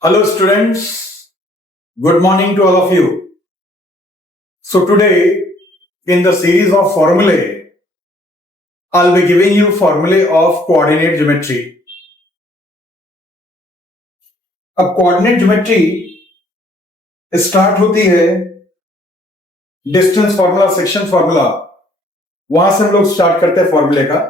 Hello students, good morning to all of you. So today in the series of formulae, I'll be giving you formulae of coordinate geometry. अब coordinate geometry start होती है distance formula, section formula, वहां से हम लोग start करते हैं फॉर्मूले का.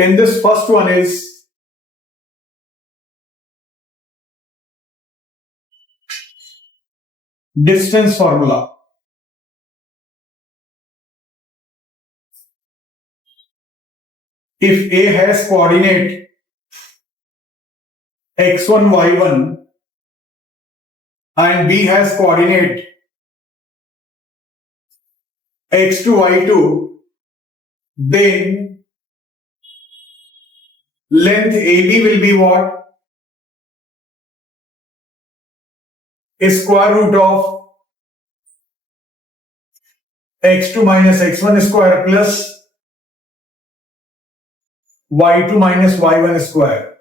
In this first one is distance formula. If A has coordinate x1, y1 and B has coordinate x2, y2, then length AB will be what? Square root of x2 minus x1 square plus y2 minus y1 square.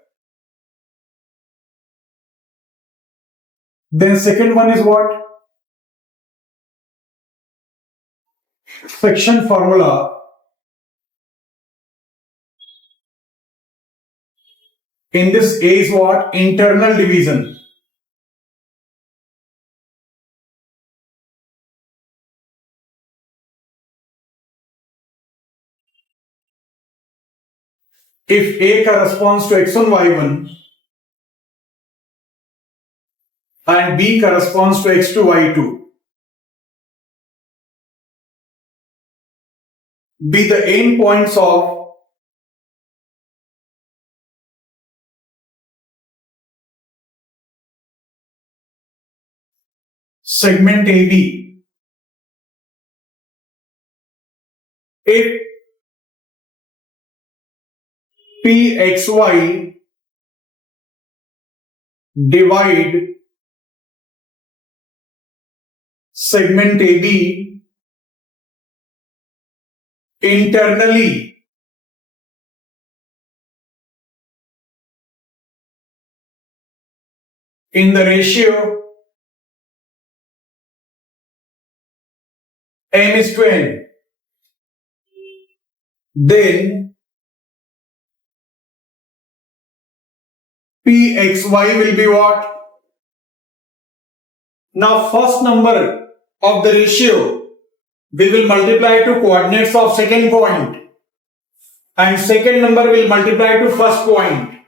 Then second one is what? Section formula. In this A is what? Internal division. If A corresponds to x1, y1 and B corresponds to x2, y2, be the end points of segment AB. If PXY divide segment AB internally in the ratio m is to n, then PXY will be what? Now first number of the ratio we will multiply to coordinates of second point and second number will multiply to first point.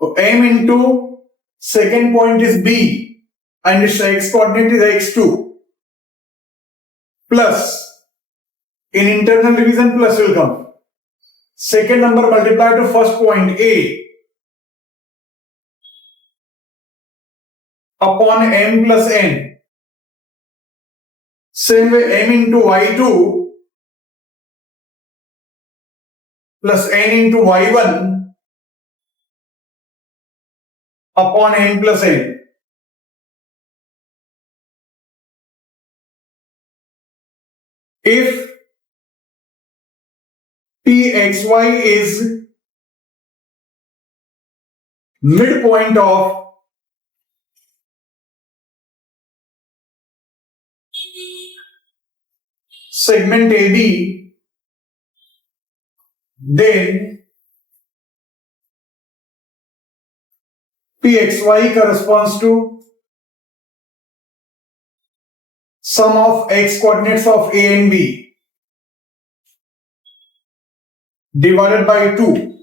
So m into second point is B and its x coordinate is x2 plus in internal division plus will come. Second number multiplied to first point A upon m plus n. Same way m into y2 plus n into y1 upon n plus n. If PXY is midpoint of segment AB, then PXY corresponds to sum of x coordinates of A and B divided by 2,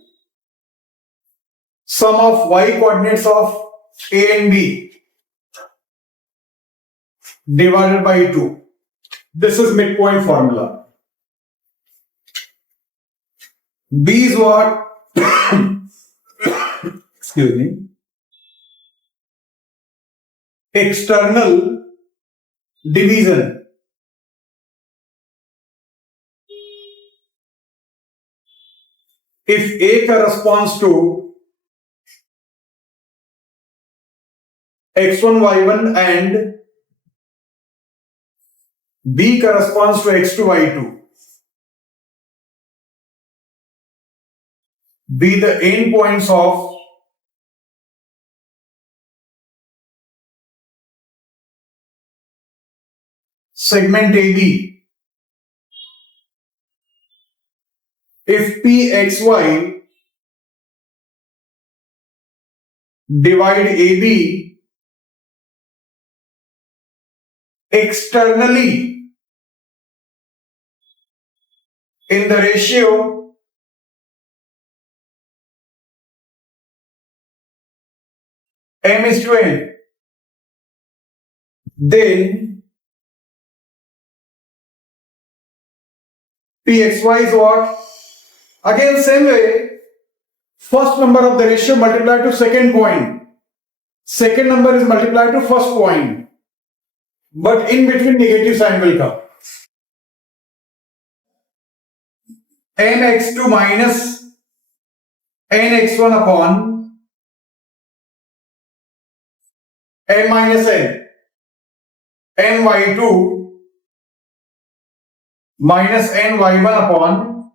sum of y coordinates of A and B divided by 2. This is midpoint formula. B is what? Excuse me. External division. if A corresponds to x1, y1 and B corresponds to x2, y2, be the endpoints of segment AB. If PXY divide AB externally in the ratio m:n, then Pxy is what? Again, same way, first number of the ratio multiplied to second point. Second number is multiplied to first point. But in between negative sign will come. Nx2 minus nx1 upon n minus n. ny2 minus ny1 upon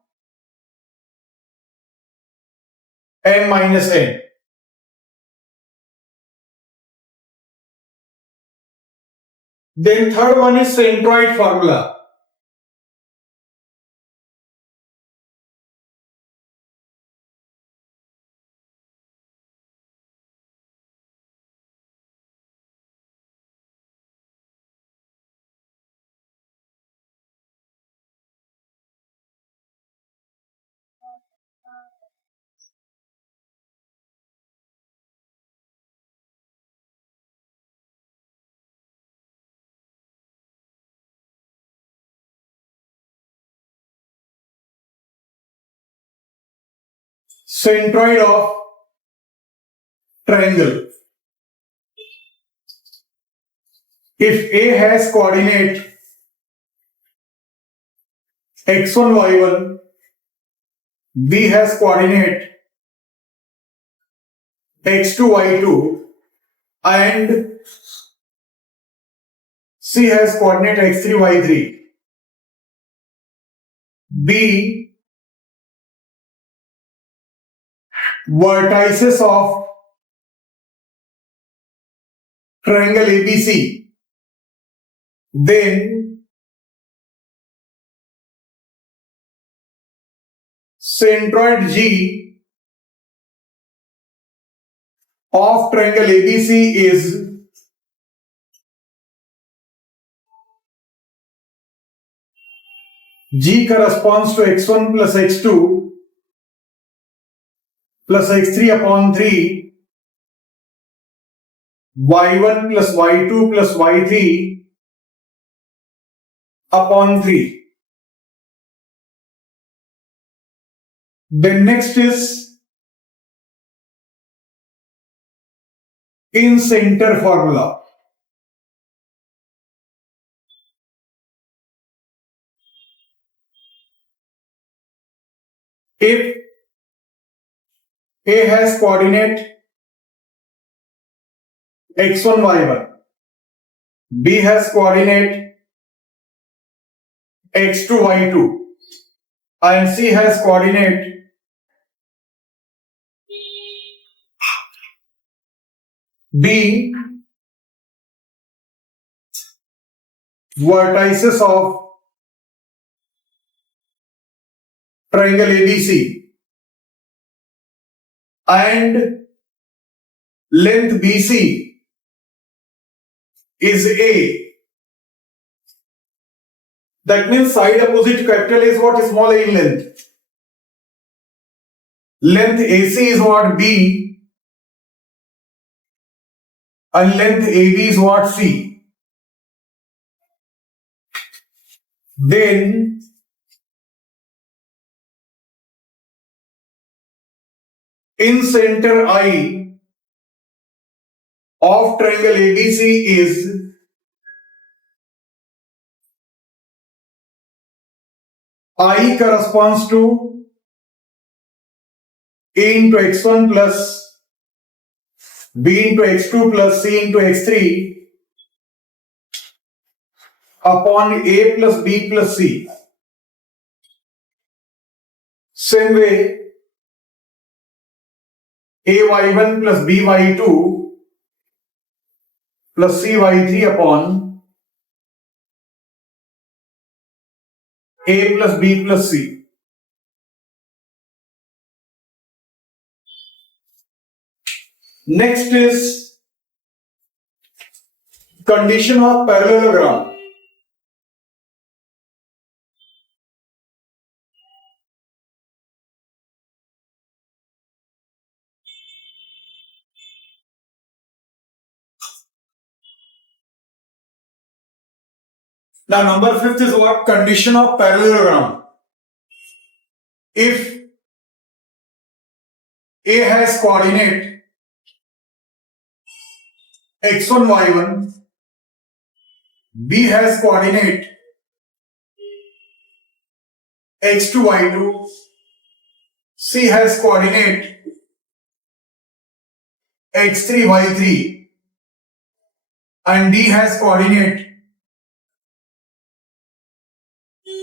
n minus n. Then third one is centroid formula. Centroid of triangle. If A has coordinate x1, y1, B has coordinate x2, y2, and C has coordinate x3, y3. B vertices of triangle ABC. Then centroid G of triangle ABC is G corresponds to x1 plus x2 plus x3 upon 3, y1 plus y2 plus y3 upon 3. Then next is in center formula. If A has coordinate x1, y1, B has coordinate x2, y2, and C has coordinate B vertices of triangle ABC and length BC is A. That means side opposite capital is what? Small a in length. Length AC is what? B. And length AB is what? C. Then in center I of triangle ABC is I corresponds to A into x1 plus b into x2 plus c into x3 upon a plus b plus c. Same way, ay1 plus by2 plus cy3 upon a plus b plus c. Next is condition of parallelogram. Now number 5th is what? Condition of parallelogram. If A has coordinate x1 y1, B has coordinate x2 y2, C has coordinate x3 y3, and D has coordinate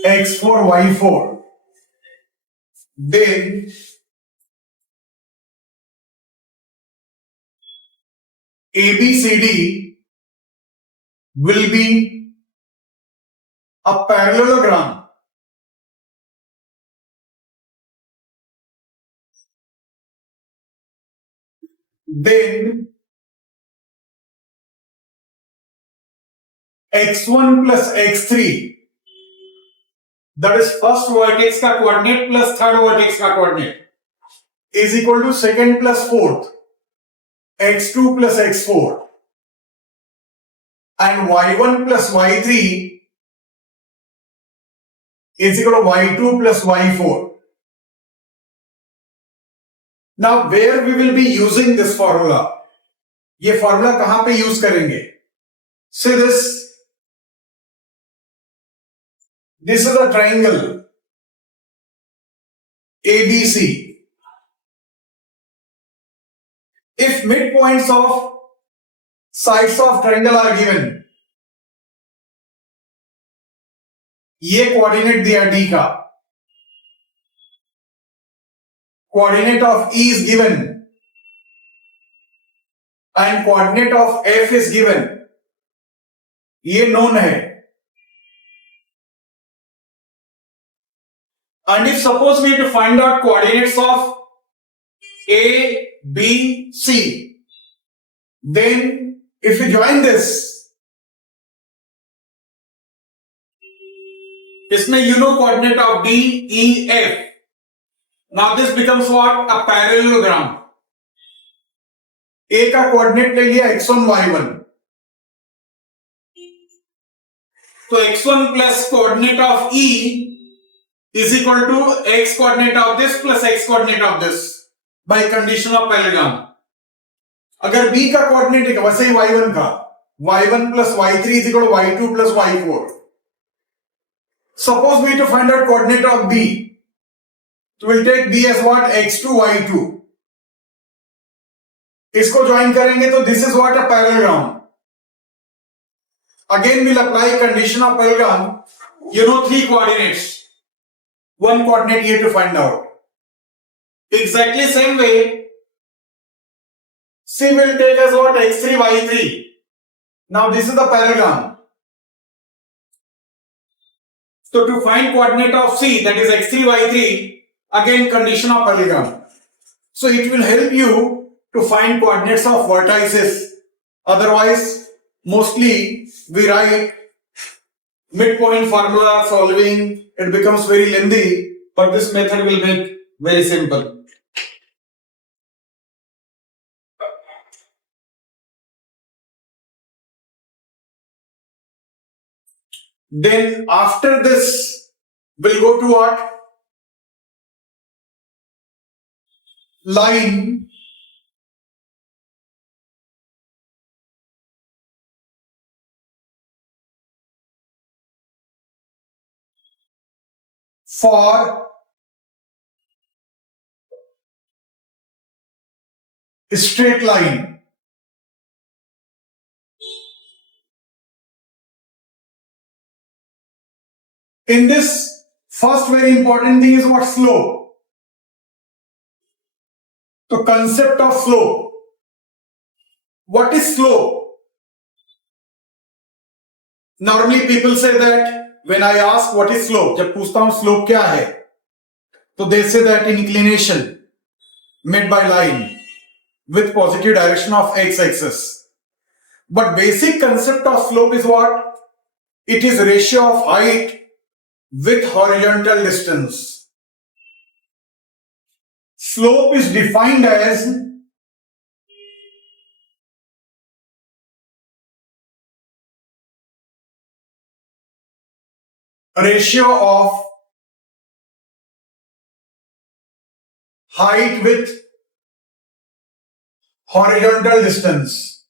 x4 y4, then ABCD will be a parallelogram. Then x1 plus x3, that is first vertex का coordinate plus third vertex का coordinate, is equal to second plus fourth, x2 plus x4, and y1 plus y3 is equal to y2 plus y4. Now where we will be using this formula? ये formula कहां पे use करेंगे? See this is a triangle ABC. If midpoints of sides of triangle are given, ये coordinate दिया D का, coordinate of E is given, and coordinate of F is given, ये known है. And if suppose we have to find out coordinates of A, B, C, then if we join this, इसमें you know coordinate of D, E, F. Now this becomes what? A parallelogram. A का coordinate ले लिया x1, y1. तो x1 plus coordinate of E is equal to x coordinate of this plus x coordinate of this by condition of parallelogram. अगर B का coordinate है वैसे ही y1 का, y1 plus y3 is equal to y2 plus y4. Suppose we have to find out coordinate of B. So we'll take B as what? x2, y2. इसको join करेंगे तो this is what? A parallelogram. Again we'll apply condition of parallelogram. You know 3 coordinates. One coordinate here to find out. Exactly same way, C will take as what? x3, y3. Now this is the parallelogram. So to find coordinate of C, that is x3, y3, again condition of parallelogram. So it will help you to find coordinates of vertices. Otherwise, mostly we write midpoint formula solving, it becomes very lengthy, but this method will make very simple. Then after this, we'll go to what? Line for straight line. In this, first very important thing is what? Slope. The concept of slope. What is slope? Normally people say that when I ask what is slope, जब पूछता हूं slope क्या है, तो they say that inclination made by line with positive direction of x-axis. But basic concept of slope is what? It is ratio of height with horizontal distance. Slope is defined as ratio of height with horizontal distance.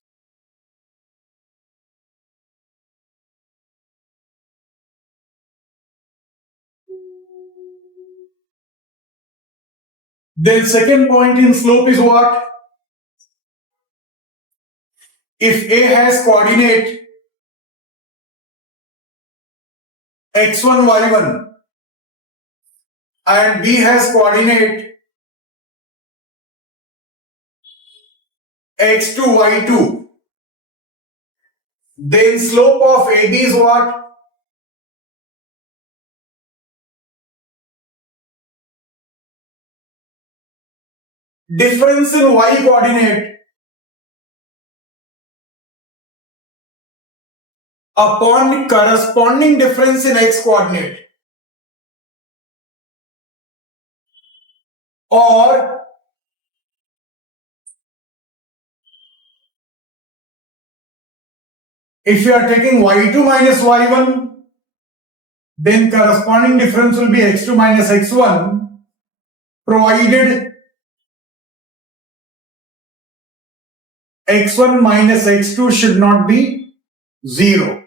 Then second point in slope is what? If A has coordinate x1, y1 and B has coordinate x2, y2, then slope of AB is what? Difference in y coordinate upon corresponding difference in x coordinate, or if you are taking y2 minus y1, then corresponding difference will be x2 minus x1, provided x1 minus x2 should not be 0.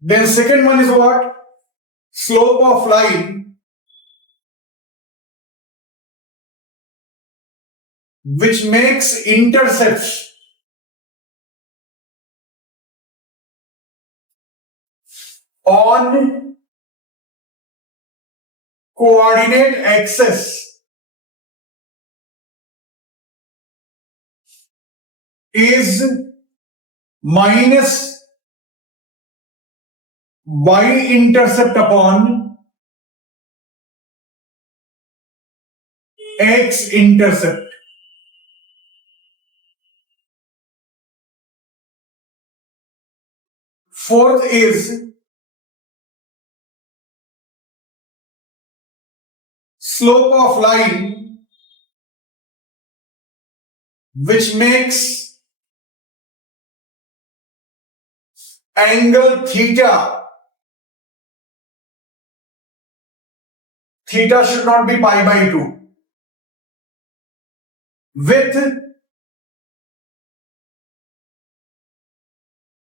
Then second one is what? Slope of line which makes intercepts on coordinate axis is minus y-intercept upon x-intercept. Fourth is slope of line which makes angle theta. Theta should not be pi by 2. With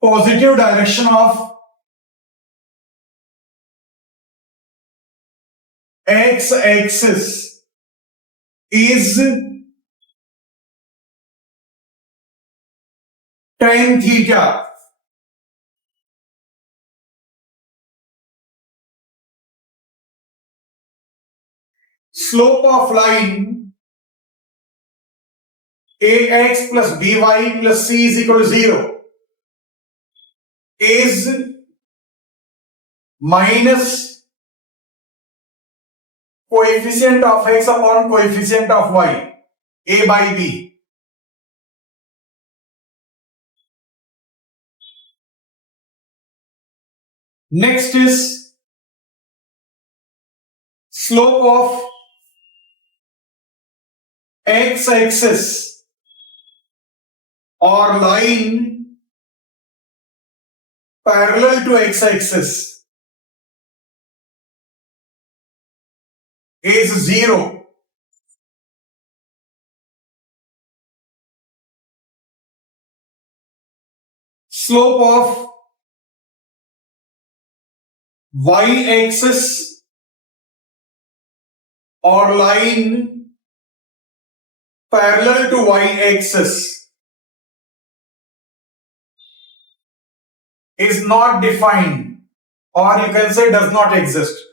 positive direction of x-axis is tan theta. Slope of line ax plus by plus c is equal to 0 is minus coefficient of x upon coefficient of y, a by b. Next is slope of x-axis or line parallel to x-axis is 0. Slope of y-axis or line parallel to y-axis is not defined, or you can say does not exist.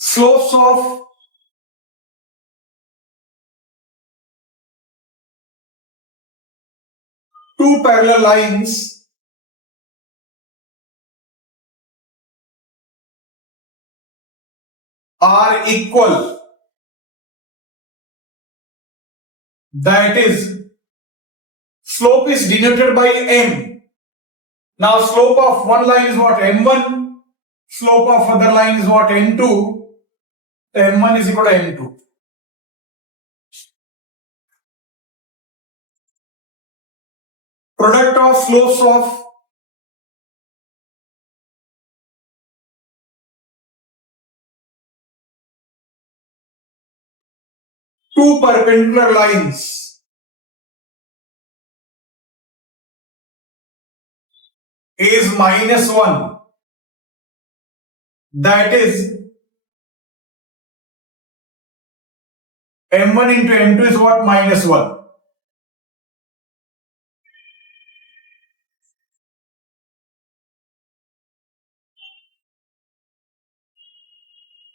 Slopes of two parallel lines are equal. That is, slope is denoted by m. Now slope of one line is what? m1. Slope of other line is what? m2. m1 is equal to m2. Product of slopes of two perpendicular lines is -1. That is, m1 into m2 is what? -1.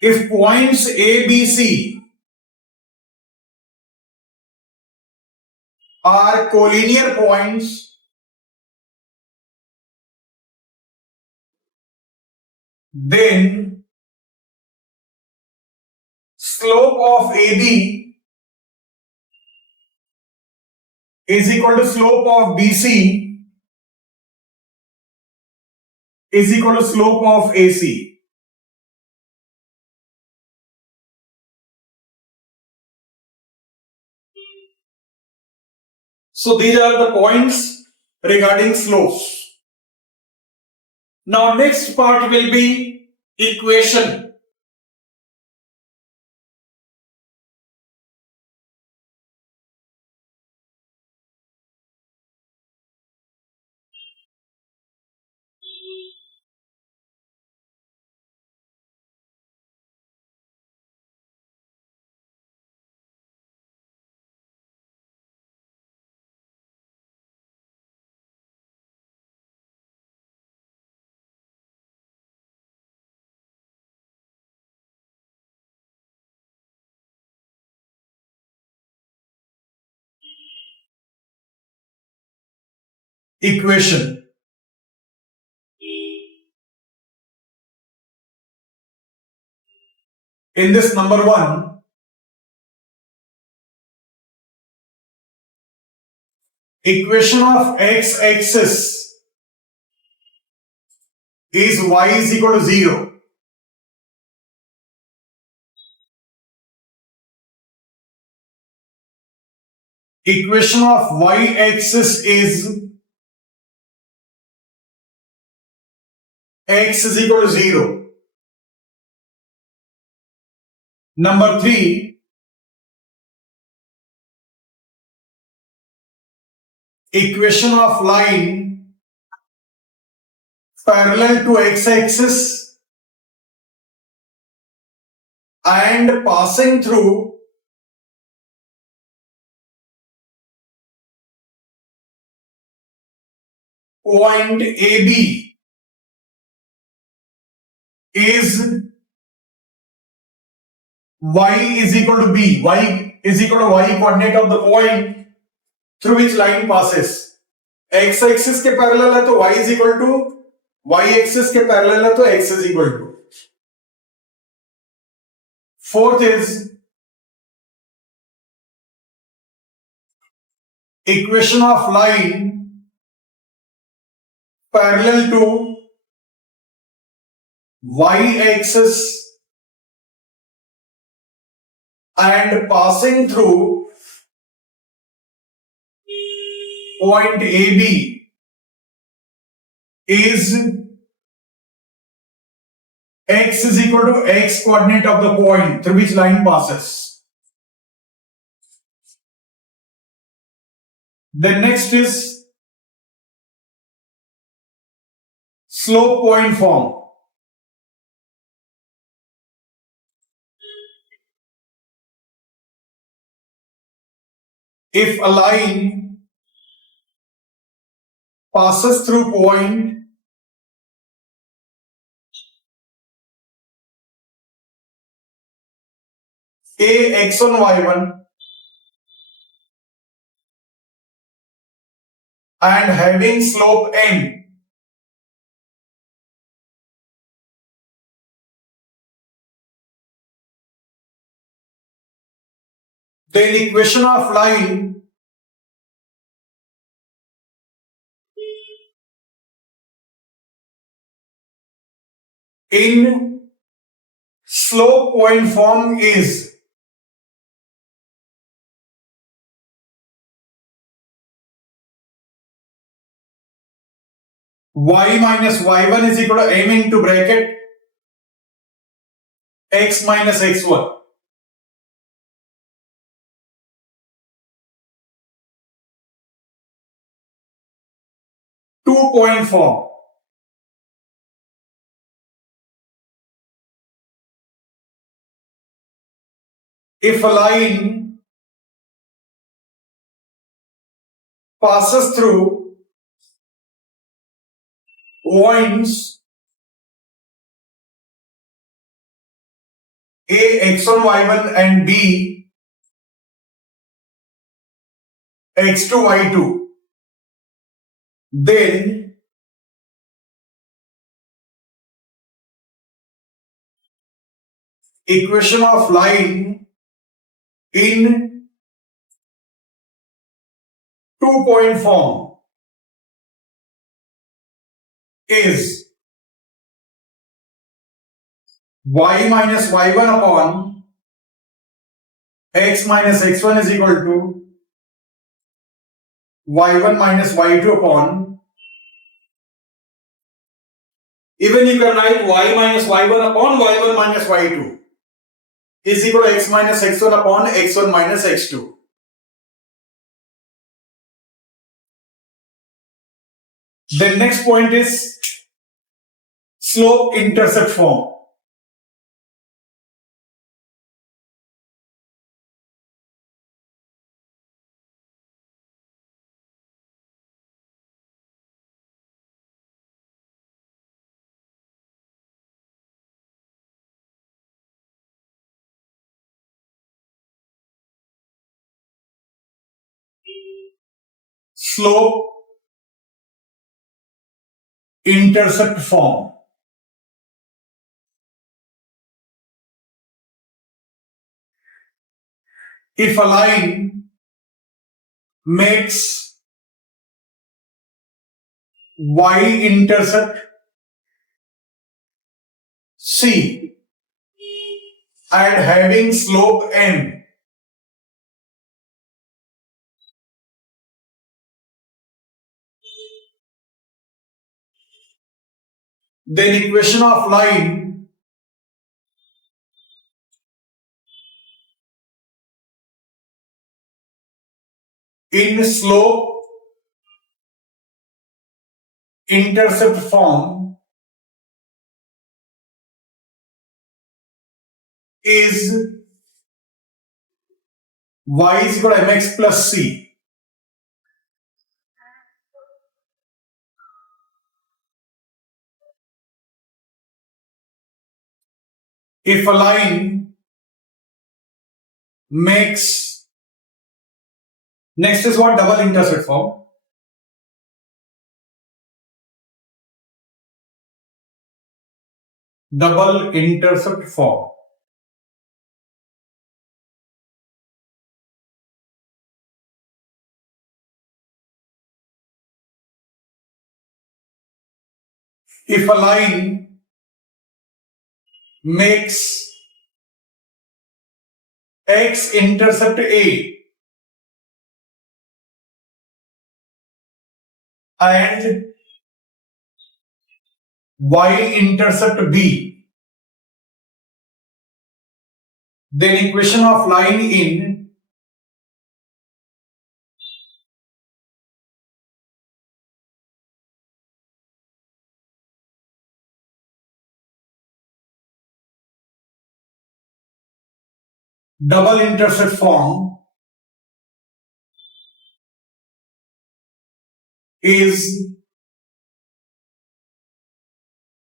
If points A, B, C are collinear points, then slope of AB is equal to slope of BC is equal to slope of AC. So these are the points regarding slopes. Now next part will be equation. Equation. In this number 1, equation of x-axis is y is equal to 0. Equation of y-axis is x is equal to 0. Number 3, equation of line parallel to x-axis and passing through point AB is y is equal to b. Y is equal to y coordinate of the point through which line passes. X axis के parallel है तो y is equal to, y axis के parallel है तो x is equal to. Fourth is equation of line parallel to y axis and passing through point AB is x is equal to x coordinate of the point through which line passes. Then next is slope point form. If a line passes through point A x1 y1 and having slope m, then equation of line in slope point form is y minus y1 is equal to m into bracket x minus x1. Two-point form. If a line passes through points A x1 y1 and B x2 y2, then equation of line in two-point form is y minus y1 upon x minus x1 is equal to y1 minus y2 upon, even you can write y minus y1 upon y1 minus y2 is equal to x minus x1 upon x1 minus x2. The next point is slope intercept form. Slope intercept form. If a line makes y-intercept C and having slope m, then equation of line in slope intercept form is y is equal to mx plus c. If a line makes, next is what? Double intercept form. Double intercept form. If a line makes x intercept A and y intercept B, Then equation of line in double intercept form is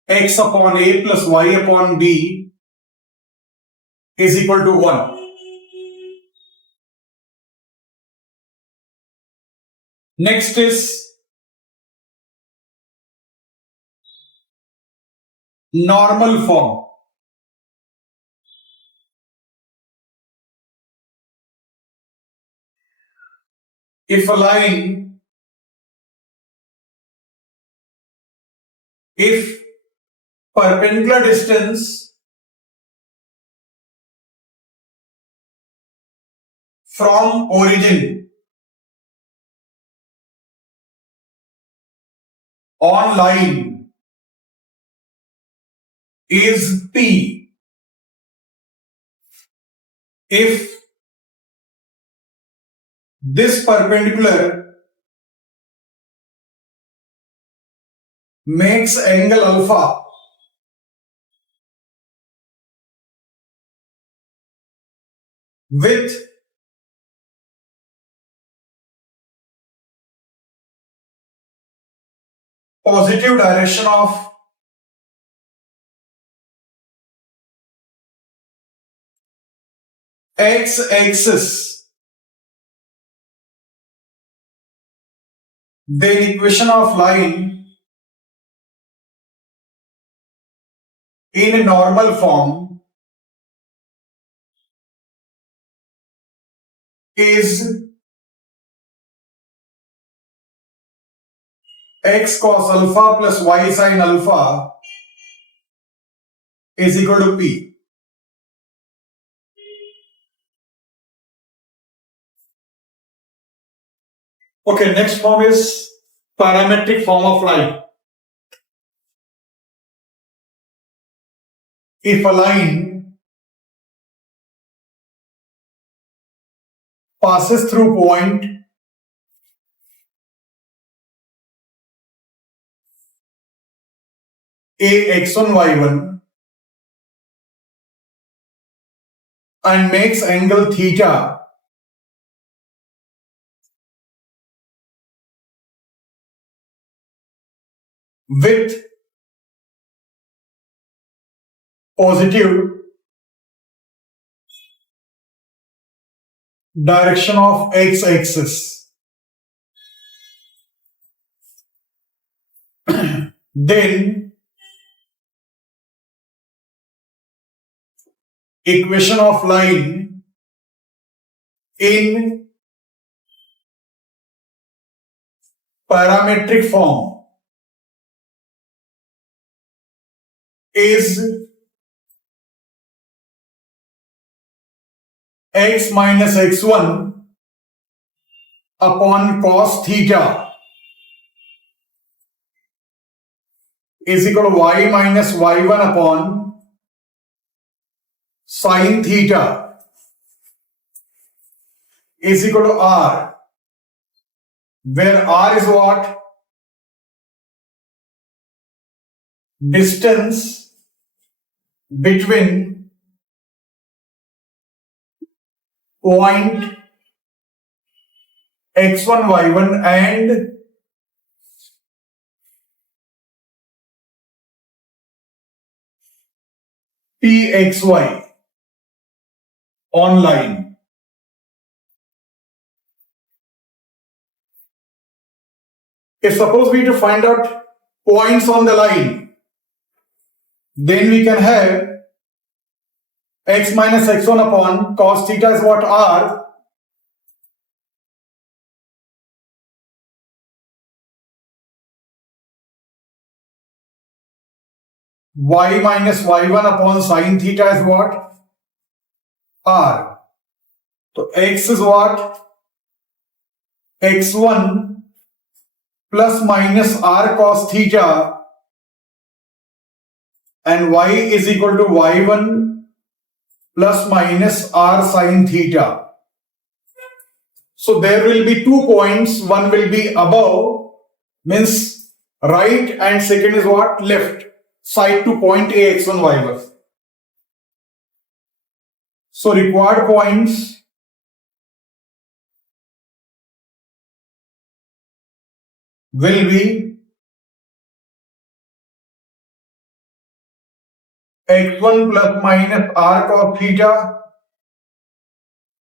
x upon a plus y upon b is equal to 1. Next is normal form. If a line, if perpendicular distance from origin on line is p, if this perpendicular makes angle alpha with positive direction of x-axis, then equation of line in normal form is x cos alpha plus y sin alpha is equal to p. Okay, next form is parametric form of line. If a line passes through point A x1 y1 and makes angle theta with positive direction of x-axis, then equation of line in parametric form is x minus x1 upon cos theta is equal to y minus y1 upon sin theta is equal to r, where r is what? Distance between point x1 y1 and pxy on line. If suppose we to find out points on the line, then we can have x minus x1 upon cos theta is what? R, y minus y1 upon sin theta is what? R. So x is what? x1 plus minus r cos theta, and y is equal to y1 plus minus r sine theta. So there will be 2 points. One will be above, means right, and second is what? Left side to point A, x1, y1. So required points will be x1 plus minus r cos theta,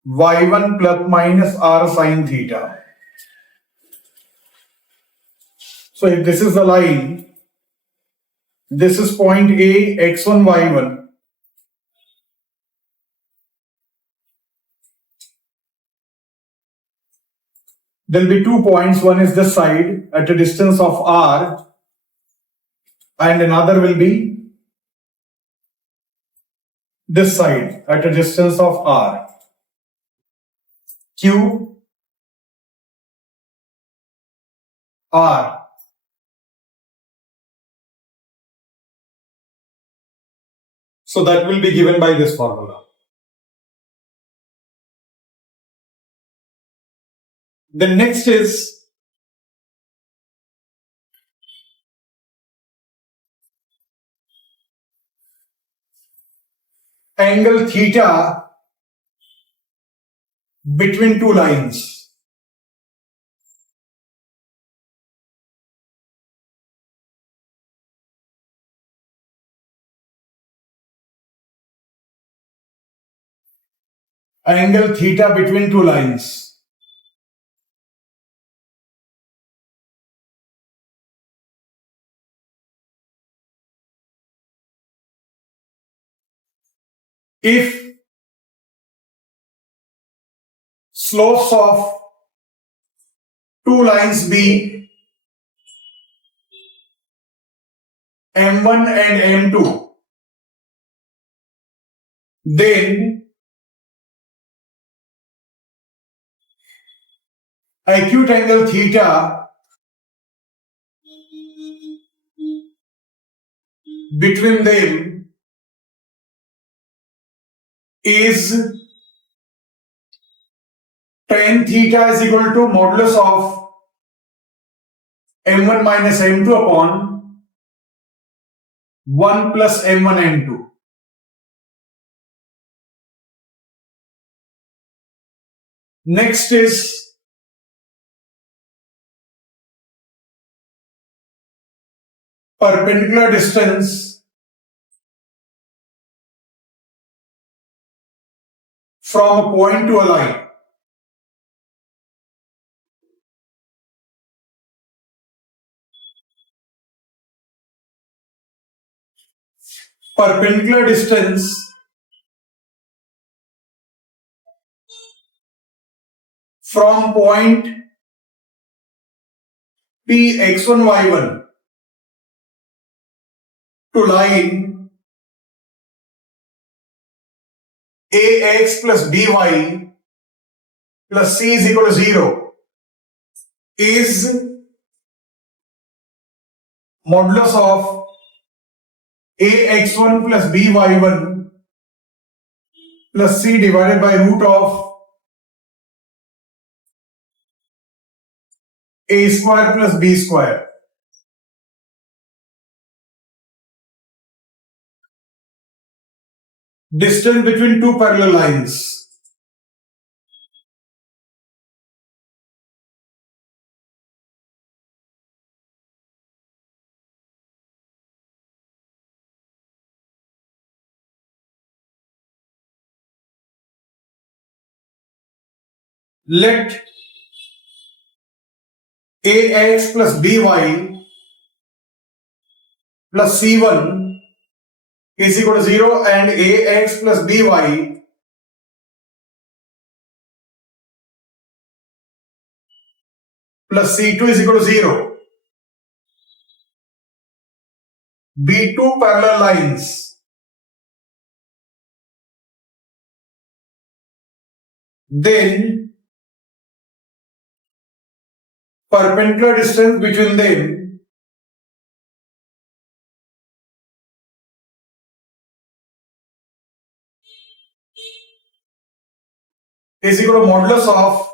y1 plus minus r sine theta. So if this is the line, this is point A, x1, y1. There will be 2 points. One is this side at a distance of r, and another will be this side at a distance of r. Q, R. So that will be given by this formula. The next is angle theta between two lines. Angle theta between two lines. If slopes of two lines be M1 and M2, then acute angle theta between them is tan theta is equal to modulus of M1 minus M2 upon 1 plus M1 M2. Next is perpendicular distance from a point to a line. Perpendicular distance from point P x1 y1 to line ax plus by plus c is equal to 0 is modulus of ax1 plus by1 plus c divided by root of a square plus b square. Distance between two parallel lines. Let ax plus by plus c1 is equal to 0 and ax plus by plus c2 is equal to 0 be two parallel lines. Then perpendicular distance between them is equal to modulus of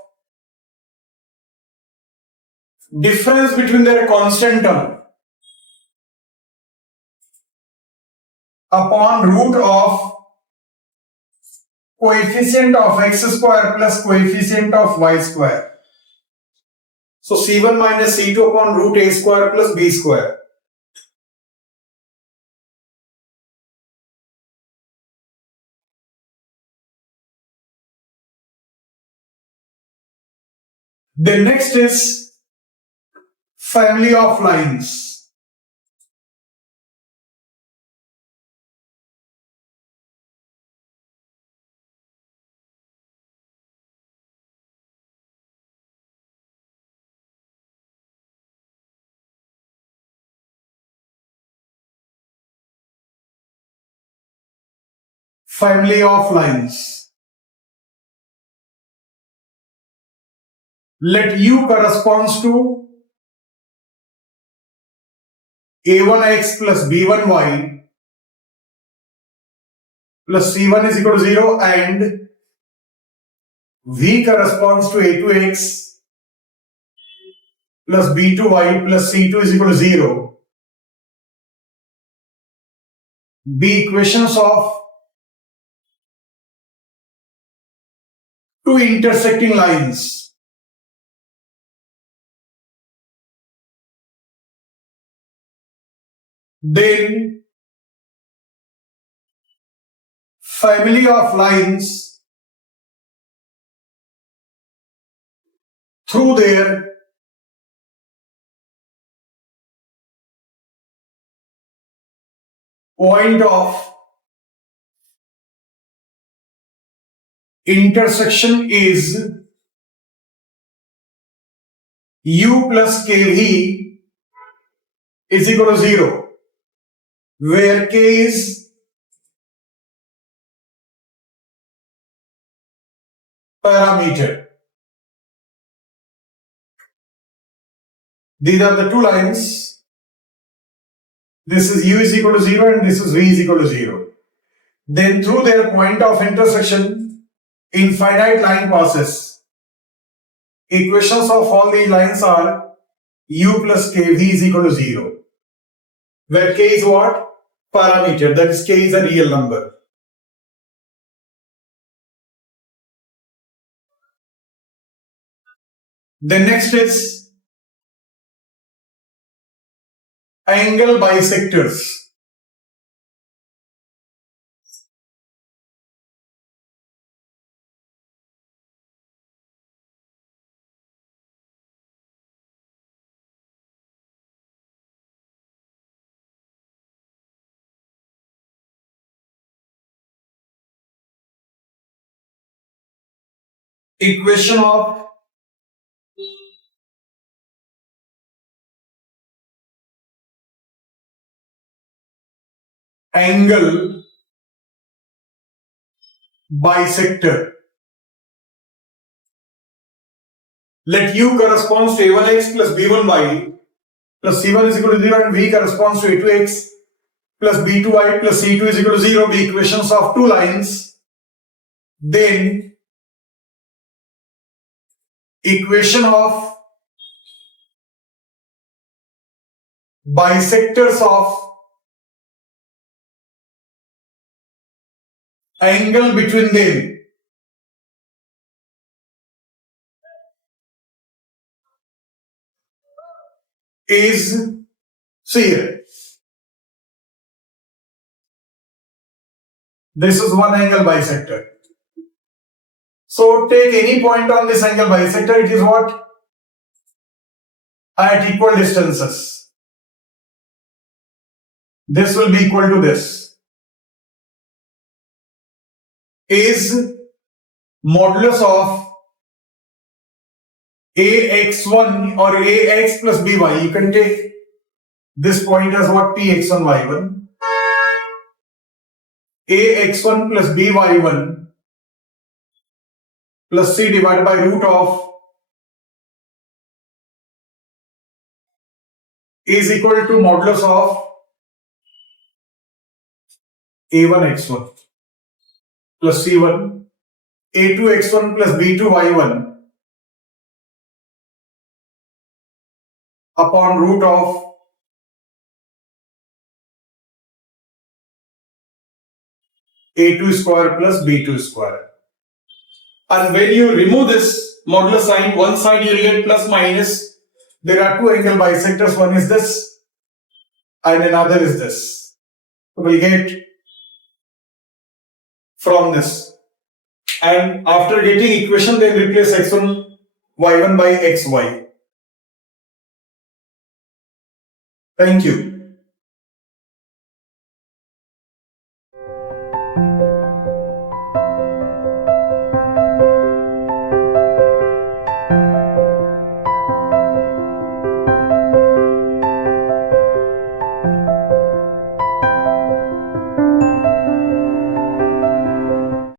difference between their constant term upon root of coefficient of x square plus coefficient of y square. So C1 minus C2 upon root a square plus b square. The next is family of lines. Family of lines. Let U corresponds to a1x plus b1y plus c1 is equal to 0 and v corresponds to a2x plus b2y plus c2 is equal to 0 be equations of two intersecting lines. Then family of lines through their point of intersection is U plus KV is equal to 0, where K is parameter. These are the two lines. This is U is equal to 0 and this is V is equal to 0. Then through their point of intersection, infinite line passes. Equations of all these lines are U plus KV is equal to 0. Where K is what? Parameter. That is, K is a real number. The next is angle bisectors. Equation of angle bisector. Let U corresponds to a1x plus b1y plus c1 is equal to 0 and v corresponds to a2x plus b2y plus c2 is equal to 0 be equations of two lines. Then equation of bisectors of angle between them is, see here, this is one angle bisector. So take any point on this angle bisector, it is what? At equal distances. This will be equal to this. Is modulus of ax1 or ax plus by. You can take this point as what? Px1 y1. ax1 plus by1 plus c divided by root of is equal to modulus of a1 x1 plus c1 a2x1 plus b2y1 upon root of a2 square plus b2 square. And when you remove this modular sign, one side you will get plus minus. There are two angle bisectors, one is this and another is this. We will get from this. And after getting equation, then replace x1 y1 by xy. Thank you.